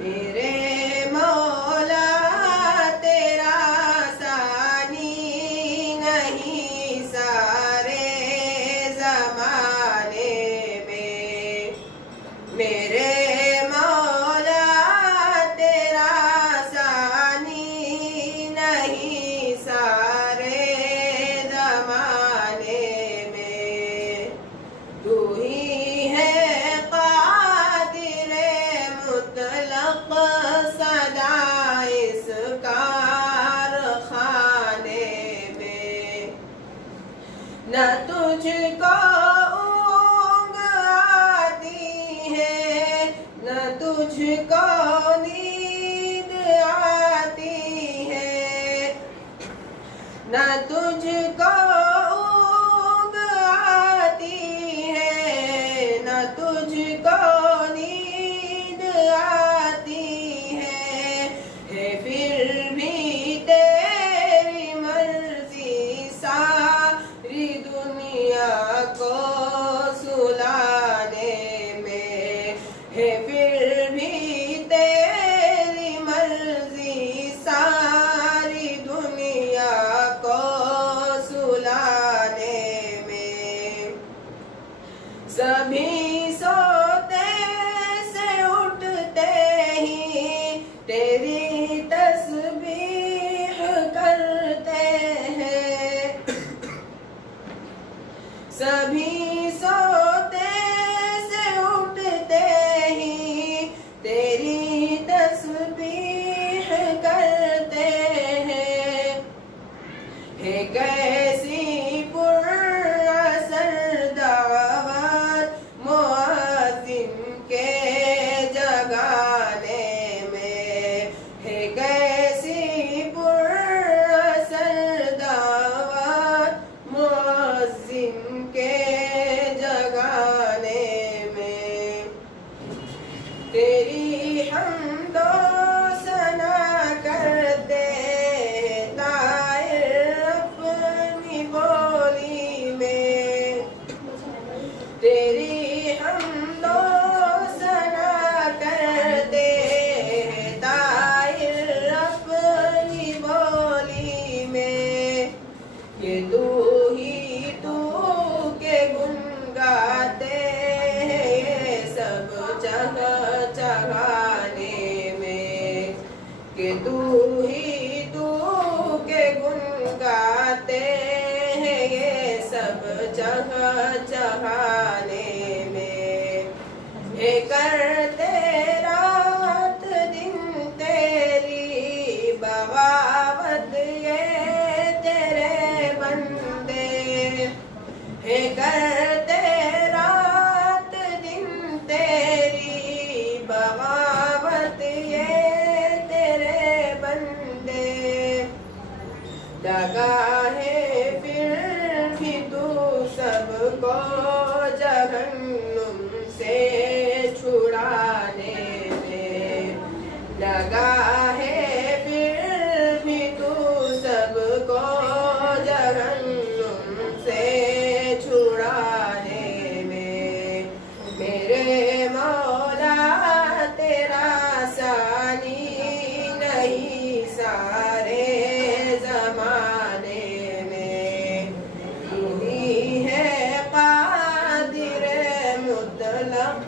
मेरे मौला तेरा सानी नहीं सारे ज़माने में। मेरे मौला तेरा सानी नहीं सारे ज़माने में। तू ही है कादिर मुतलक सदा इस कारखाने में। न तुझको ऊँग आती है न तुझको नींद आती है। न तुझको ऊँग आती है न तुझको नींद आती है फिर भी तेरी मर्जी सारी दुनिया को सुलाने में है। फिर भी तेरी मर्जी सारी दुनिया को सुलाने में। सभी सोते से उठते ही तेरी तस्बीह करते हैं। सभी सोते से उठते ही तेरी तस्बीह करते हैं। कैसी पुरअसर दावत मुअज्जिन के जगाने में है। कैसी पुरअसर दावत मुअज्जिन के जगाने में। तेरी हम्दो सना करते ताइर अपनी बोली में। तेरी हम्दो सना करते ताइर अपनी बोली में। ये तू ही तू के गुन गाते हैं सब जगह जगाने में। कि तू ही तू के गुन गाते हैं ये सब जगह जगाने में। हे करते रात दिन तेरी बगावत ये तेरे बंदे। हे करते रात दिन तेरी बगावत ये तेरे बंदे। दगा है फिर भी तू सबको जहन्नुम से छुड़ाने में। लगा है फिर भी तू सबको जहन्नुम से छुड़ाने में। मेरे मौला तेरा सानी नहीं सारे ज़माने में। तू ही है कादिर मुतलक